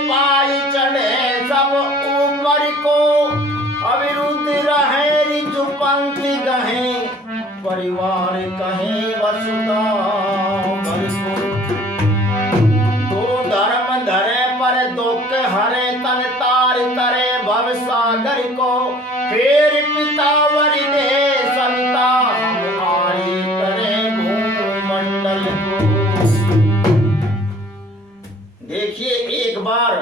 पाई चढ़े सब ऊपर को, अविरुद्ध रहे ऋजुपंथी गहे, परिवार कहे वसुधा भरपूर। दो धर्म धरे पर दो के हरे, तन तार तरे भव सागर को, फिर पिता वरि दे सविता, हम आरी करे भूमंडल को। देखिए, एक बार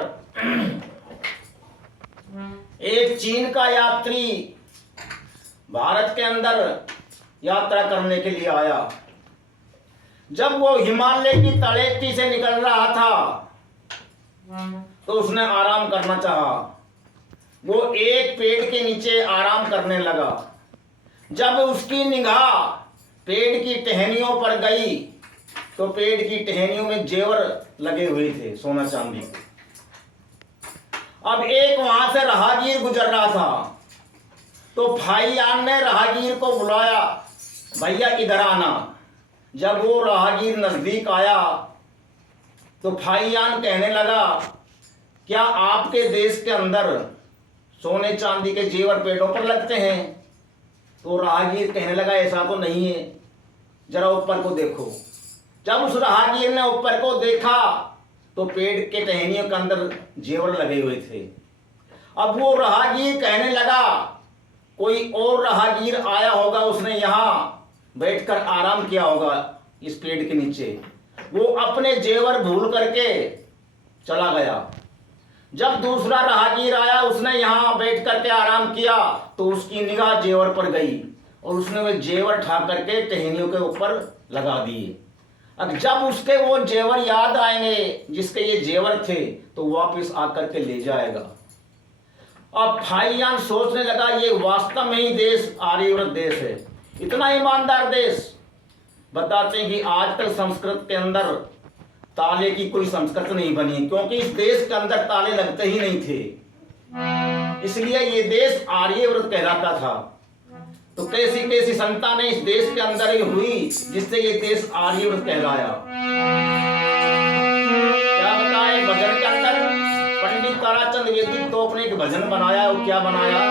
एक चीन का यात्री भारत के अंदर यात्रा करने के लिए आया। जब वो हिमालय की तलहटी से निकल रहा था तो उसने आराम करना चाहा। वो एक पेड़ के नीचे आराम करने लगा। जब उसकी निगाह पेड़ की टहनियों पर गई तो पेड़ की टहनियों में जेवर लगे हुए थे, सोना चांदी के। अब एक वहां से राहगीर गुजर रहा था तो भाईयान ने राहगीर को बुलाया, भैया इधर आना। जब वो राहगीर नजदीक आया तो भाईयान कहने लगा, क्या आपके देश के अंदर सोने चांदी के जेवर पेड़ों पर लगते हैं? तो राहगीर कहने लगा, ऐसा तो नहीं है, जरा ऊपर को देखो। जब उस राहगीर ने ऊपर को देखा तो पेड़ के टहनियों के अंदर जेवर लगे हुए थे। अब वो राहगीर कहने लगा, कोई और राहगीर आया होगा, उसने यहाँ बैठकर आराम किया होगा इस पेड़ के नीचे, वो अपने जेवर भूल करके चला गया। जब दूसरा राहगीर आया, उसने यहाँ बैठ करके आराम किया तो उसकी निगाह जेवर पर गई और उसने वे जेवर उठा करके टहनियों के ऊपर लगा दिए। अब जब उसके वो जेवर याद आएंगे जिसके ये जेवर थे तो वापस आकर के ले जाएगा। अब भाईयान सोचने लगा, ये वास्तव में ही देश आर्यव्रत देश है, इतना ईमानदार देश। बताते हैं कि आज तक संस्कृत के अंदर ताले की कोई संस्कृत नहीं बनी, क्योंकि इस देश के अंदर ताले लगते ही नहीं थे, इसलिए ये देश आर्यव्रत कहलाता था। तो कैसी कैसी संतानें इस देश के अंदर ही हुई जिससे ये देश आर्यव्रत कहलाया। क्या बताए भजन के अंदर पंडित ताराचंद वैदिक तो अपने एक भजन बनाया, वो क्या बनाया?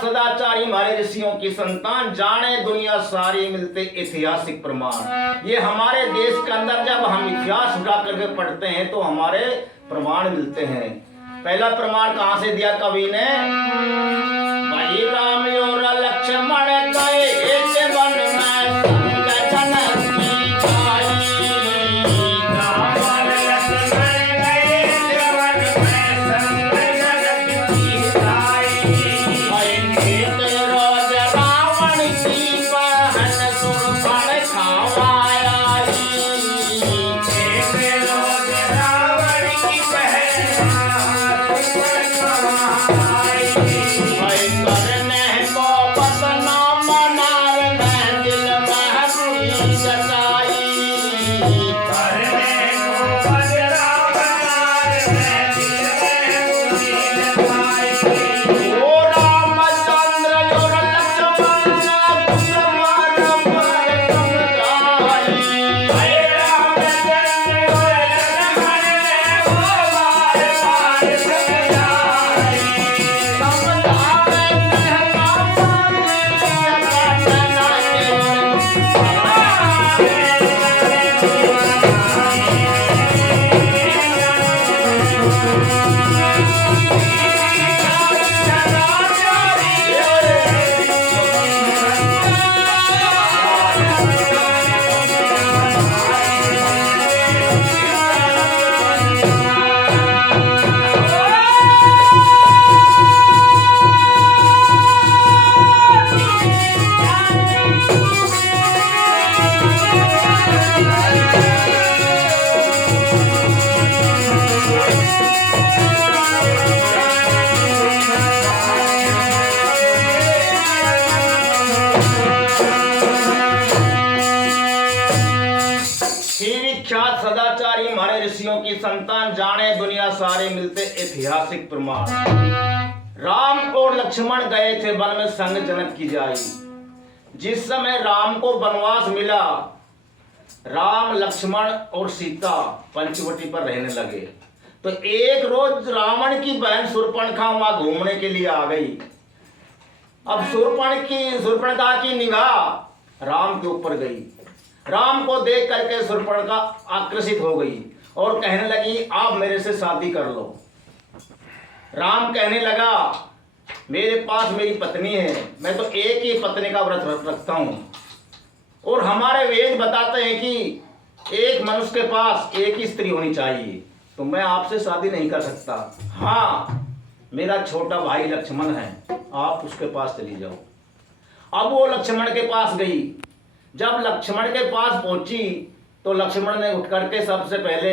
सदाचारी हमारे ऋषियों की संतान, जाने दुनिया सारी मिलते ऐतिहासिक प्रमाण। ये हमारे देश के अंदर जब हम इतिहास उठा करके पढ़ते हैं तो हमारे प्रमाण मिलते हैं। पहला प्रमाण कहाँ से दिया कवि ने? भाई राम और लक्ष्मण गए एक वन में संग जनक की गाई। राम लक्ष्मण गए एक वन में संग जनक की गाई। खेत रोज रावण की बहन सुरपण खावाई। सदाचारी हमारे ऋषियों की संतान, जाने दुनिया सारे मिलते ऐतिहासिक प्रमाण। राम और लक्ष्मण गए थे वन में संग जनक की जाई। जिस समय राम को वनवास मिला, राम लक्ष्मण और सीता पंचवटी पर रहने लगे। तो एक रोज रावण की बहन शूर्पणखा वहां घूमने के लिए आ गई। अब शूर्पणखा की निगाह राम के ऊपर गई। राम को देख करके शूर्पणखा आकर्षित हो गई और कहने लगी, आप मेरे से शादी कर लो। राम कहने लगा, मेरे पास मेरी पत्नी है, मैं तो एक ही पत्नी का व्रत रखता हूं, और हमारे वेद बताते हैं कि एक मनुष्य के पास एक ही स्त्री होनी चाहिए, तो मैं आपसे शादी नहीं कर सकता। हाँ, मेरा छोटा भाई लक्ष्मण है, आप उसके पास चली जाओ। अब वो लक्ष्मण के पास गई। जब लक्ष्मण के पास पहुंची तो लक्ष्मण ने उठ करके सबसे पहले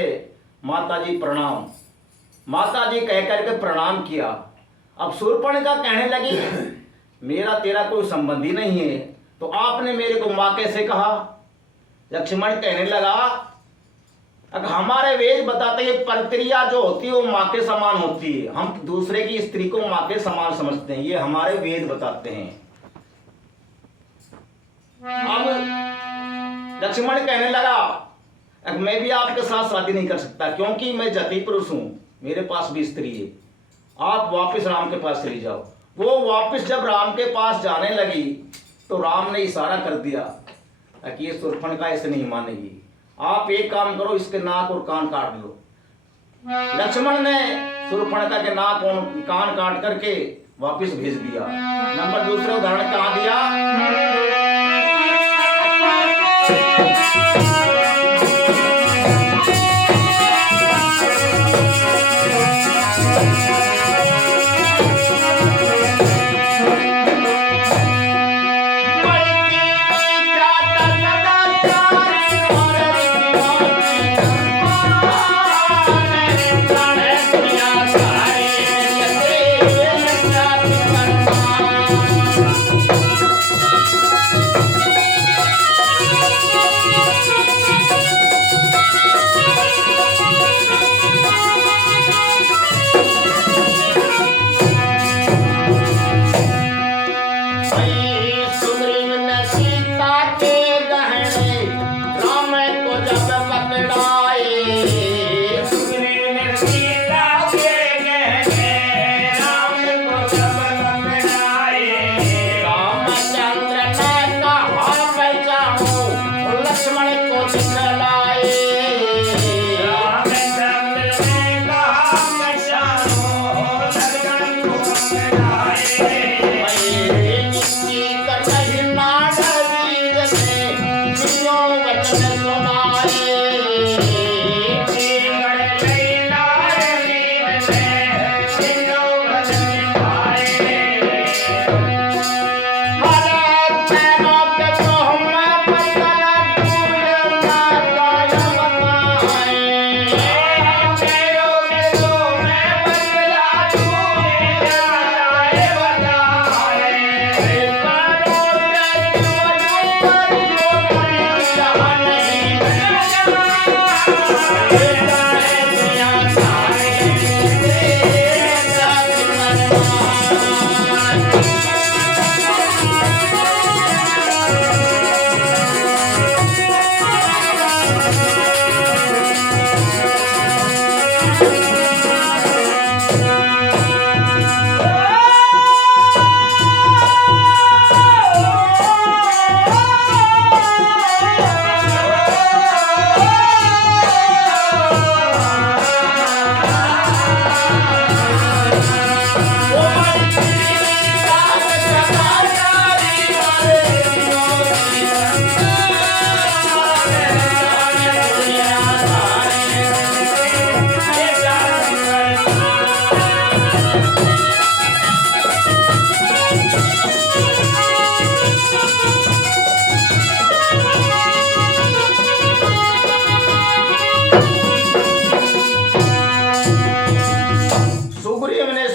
माता जी प्रणाम, माता जी कह करके प्रणाम किया। अब शूर्पणखा कहने लगी, मेरा तेरा कोई संबंधी नहीं है, तो आपने मेरे को माँ कैसे कहा? लक्ष्मण कहने लगा, अगर हमारे वेद बताते हैं परक्रिया जो होती है वो माँ के समान होती है, हम दूसरे की स्त्री को माँ के समान समझते हैं, ये हमारे वेद बताते हैं। अब लक्ष्मण कहने लगा, मैं भी आपके साथ शादी नहीं कर सकता, क्योंकि मैं जाति पुरुष हूं, मेरे पास भी स्त्री है, आप वापस राम के पास चली जाओ। वो वापस जब राम के पास जाने लगी तो राम ने इशारा कर दिया कि ये शूर्पणखा ऐसे नहीं मानेगी, आप एक काम करो, इसके नाक और कान काट लो। लक्ष्मण ने शूर्पणखा के नाक और कान काट करके वापस भेज दिया। नंबर दूसरा उदाहरण कहाँ दिया?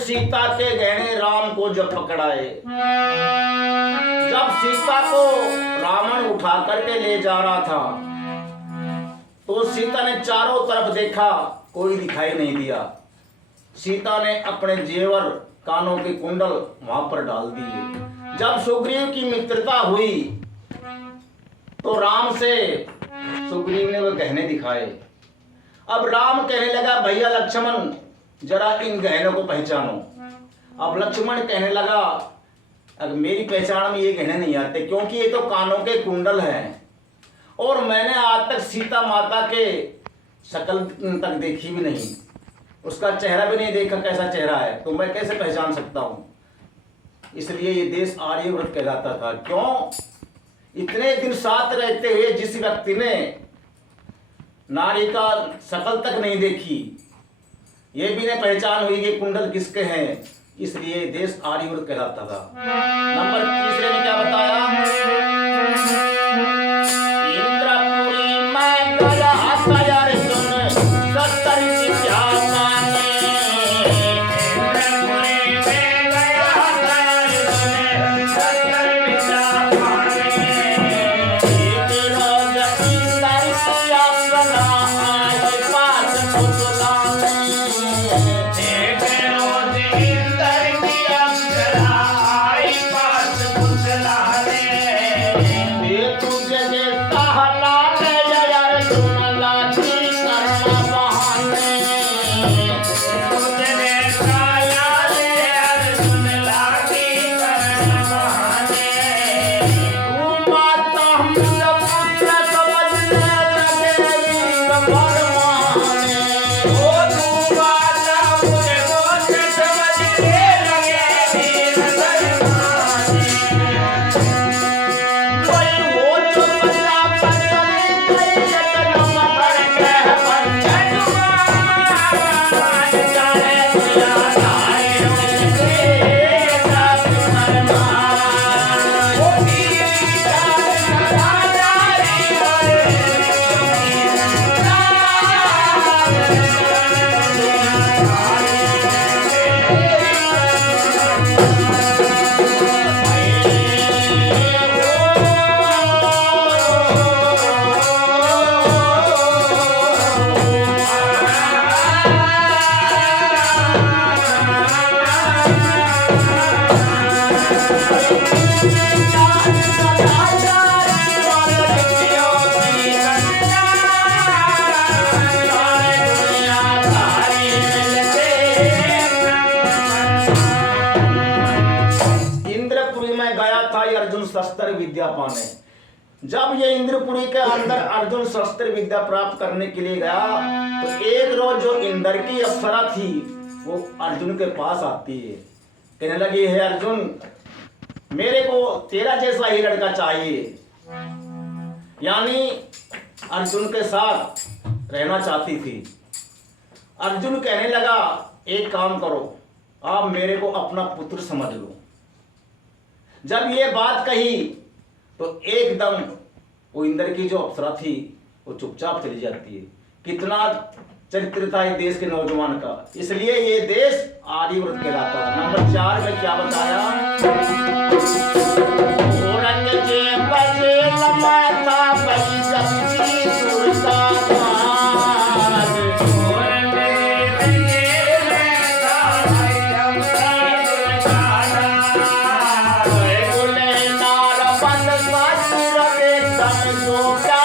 सीता के गहने राम को जब पकड़ाए, जब सीता को रावण उठा करके ले जा रहा था तो सीता ने चारों तरफ देखा, कोई दिखाई नहीं दिया। सीता ने अपने जेवर कानों के कुंडल वहां पर डाल दिए। जब सुग्रीव की मित्रता हुई तो राम से सुग्रीव ने वो गहने दिखाए। अब राम कहने लगा, भैया लक्ष्मण जरा इन गहनों को पहचानो। अब लक्ष्मण कहने लगा, अगर मेरी पहचान में ये गहने नहीं आते, क्योंकि ये तो कानों के कुंडल हैं और मैंने आज तक सीता माता के शक्ल तक देखी भी नहीं, उसका चेहरा भी नहीं देखा कैसा चेहरा है, तो मैं कैसे पहचान सकता हूँ। इसलिए ये देश आर्यव्रत कहलाता था। क्यों? इतने दिन साथ रहते हुए जिस व्यक्ति ने नारी का शक्ल तक नहीं देखी, ये भी नहीं पहचान हुई कि कुंडल किसके हैं, इसलिए देश आर्यव्रत कहलाता था। नंबर तीसरे में क्या बताया? इंद्रपुरी में गया था अर्जुन, 70 विद्या पाने। इंद्रपुरी में गया था अर्जुन, 70 विद्या पाने। एक रोज इंद्र की अपना आए पास पुतलाने। एक रोज इंद्र की अपना आए पास पुतलाने। ये तुझे कहला ले अर्जुन लाठी करना बहाने। तुझे कहला ले अर्जुन लाठी करना बहाने। तू माता हम सब पुत्र समझने लगे वीर भरमाने। ओ तू माता मुझे पुत्र समझने लगे वीर भरमाने। कोई वो जो बता पतली कई जन्म भर के पंचन मान जाने दिया तारे उनके सब मरमान। ओ वीर राजा इंद्रपुरी में गया था ये अर्जुन शस्त्र विद्या पाने। जब ये इंद्रपुरी के अंदर अर्जुन शस्त्र विद्या प्राप्त करने के लिए गया तो एक रोज जो इंद्र की अप्सरा थी वो अर्जुन के पास आती है, कहने लगी, है अर्जुन मेरे को तेरा जैसा ही लड़का चाहिए, यानी अर्जुन के साथ रहना चाहती थी। अर्जुन कहने लगा, एक काम करो, आप मेरे को अपना पुत्र समझ लो। जब ये बात कही तो एकदम वो इंद्र की जो अप्सरा थी वो चुपचाप चली जाती है। कितना चरित्र था इस देश के नौजवान का, इसलिए ये देश आर्यव्रत कहलाता है। नंबर 4 में क्या बताया? औरंगजेब बजे लमाता बड़ी सब्जी सुरता दास। औरंगजेब बजे लमाता बड़ी सब्जी सुरता दास। गुले नार बंद सासुर के तन जोड़ा